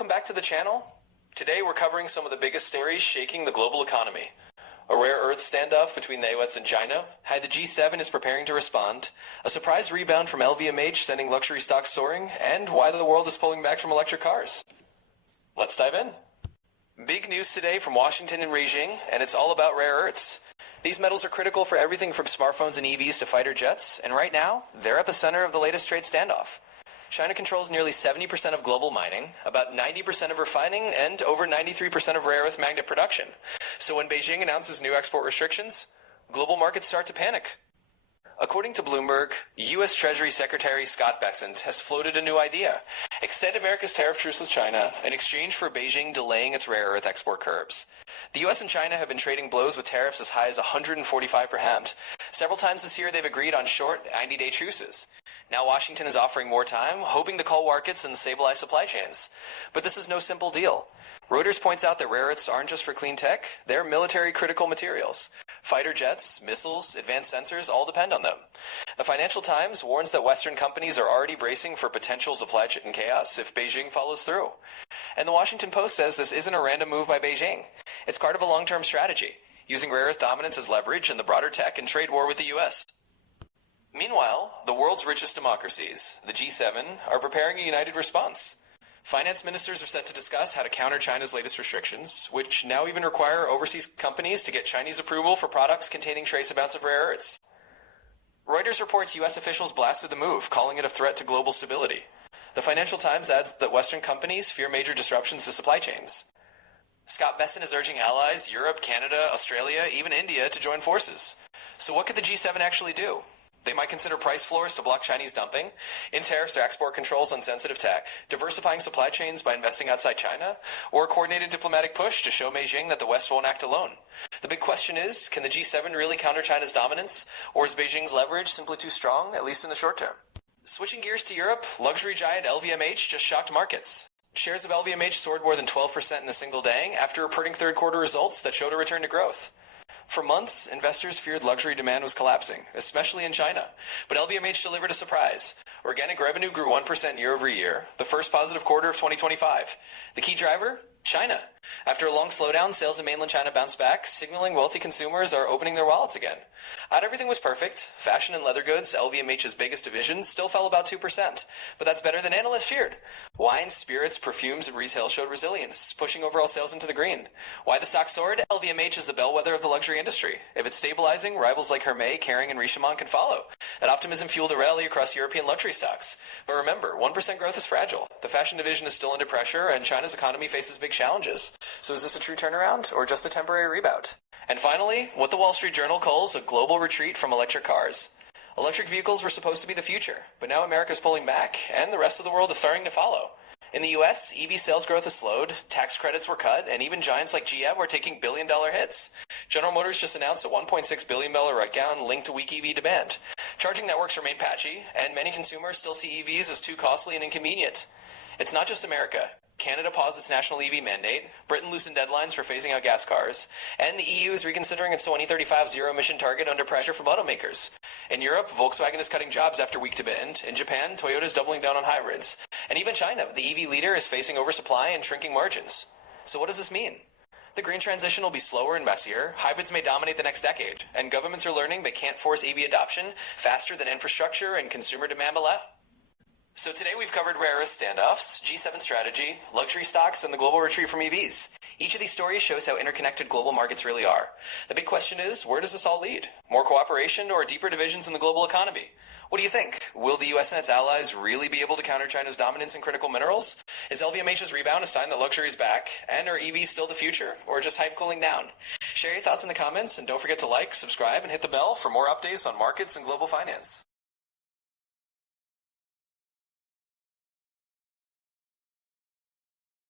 welcome back to the channel. Today we're covering some of the biggest stories shaking the global economy. A rare earth standoff between the US and China, how the G7 is preparing to respond, a surprise rebound from LVMH sending luxury stocks soaring, and why the world is pulling back from electric cars. Let's dive in. Big news today from Washington and Beijing, and it's all about rare earths. These metals are critical for everything from smartphones and EVs to fighter jets, and right now, they're at the center of the latest trade standoff. China controls nearly 70% of global mining, about 90% of refining, and over 93% of rare earth magnet production. So when Beijing announces new export restrictions, global markets start to panic. According to Bloomberg, U.S. Treasury Secretary Scott Bessent has floated a new idea: extend America's tariff truce with China in exchange for Beijing delaying its rare earth export curbs. The U.S. and China have been trading blows with tariffs as high as 145%. Several times this year they've agreed on short 90-day truces. Now Washington is offering more time, hoping to calm markets and stabilize supply chains. But this is no simple deal. Reuters points out that rare earths aren't just for clean tech, they're military critical materials. Fighter jets, missiles, advanced sensors all depend on them. The Financial Times warns that Western companies are already bracing for potential supply chain chaos if Beijing follows through. And the Washington Post says this isn't a random move by Beijing. It's part of a long-term strategy, using rare earth dominance as leverage in the broader tech and trade war with the U.S. Meanwhile, the world's richest democracies, the G7, are preparing a united response. Finance ministers are set to discuss how to counter China's latest restrictions, which now even require overseas companies to get Chinese approval for products containing trace amounts of rare earths. Reuters reports U.S. officials blasted the move, calling it a threat to global stability. The Financial Times adds that Western companies fear major disruptions to supply chains. Scott Bessent is urging allies, Europe, Canada, Australia, even India, to join forces. So what could the G7 actually do? They might consider price floors to block Chinese dumping, in tariffs or export controls on sensitive tech, diversifying supply chains by investing outside China, or a coordinated diplomatic push to show Beijing that the West won't act alone. The big question is, can the G7 really counter China's dominance, or is Beijing's leverage simply too strong, at least in the short term? Switching gears to Europe, luxury giant LVMH just shocked markets. Shares of LVMH soared more than 12% in a single day after reporting third quarter results that showed a return to growth. For months, investors feared luxury demand was collapsing, especially in China. But LVMH delivered a surprise. Organic revenue grew 1% year over year, the first positive quarter of 2025. The key driver? China. After a long slowdown, sales in mainland China bounced back, signaling wealthy consumers are opening their wallets again. Not everything was perfect. Fashion and leather goods, LVMH's biggest division, still fell about 2%. But that's better than analysts feared. Wines, spirits, perfumes, and retail showed resilience, pushing overall sales into the green. Why the stock soared? LVMH is the bellwether of the luxury industry. If it's stabilizing, rivals like Hermès, Kering, and Richemont can follow. That optimism fueled a rally across European luxury stocks. But remember, 1% growth is fragile. The fashion division is still under pressure, and China's economy faces big challenges. So is this a true turnaround, or just a temporary rebound? And finally, what the Wall Street Journal calls a global retreat from electric cars. Electric vehicles were supposed to be the future, but now America's pulling back, and the rest of the world is starting to follow. In the U.S., EV sales growth has slowed, tax credits were cut, and even giants like GM are taking billion-dollar hits. General Motors just announced a $1.6 billion write-down linked to weak EV demand. Charging networks remain patchy, and many consumers still see EVs as too costly and inconvenient. It's not just America. Canada paused its national EV mandate, Britain loosened deadlines for phasing out gas cars, and the EU is reconsidering its 2035 zero-emission target under pressure from automakers. In Europe, Volkswagen is cutting jobs after weak demand. In Japan, Toyota is doubling down on hybrids. And even China, the EV leader, is facing oversupply and shrinking margins. So what does this mean? The green transition will be slower and messier, hybrids may dominate the next decade, and governments are learning they can't force EV adoption faster than infrastructure and consumer demand allow. So today we've covered rare earth standoffs, G7 strategy, luxury stocks, and the global retreat from EVs. Each of these stories shows how interconnected global markets really are. The big question is, where does this all lead? More cooperation or deeper divisions in the global economy? What do you think? Will the US and its allies really be able to counter China's dominance in critical minerals? Is LVMH's rebound a sign that luxury is back? And are EVs still the future, or just hype cooling down? Share your thoughts in the comments, and don't forget to like, subscribe, and hit the bell for more updates on markets and global finance.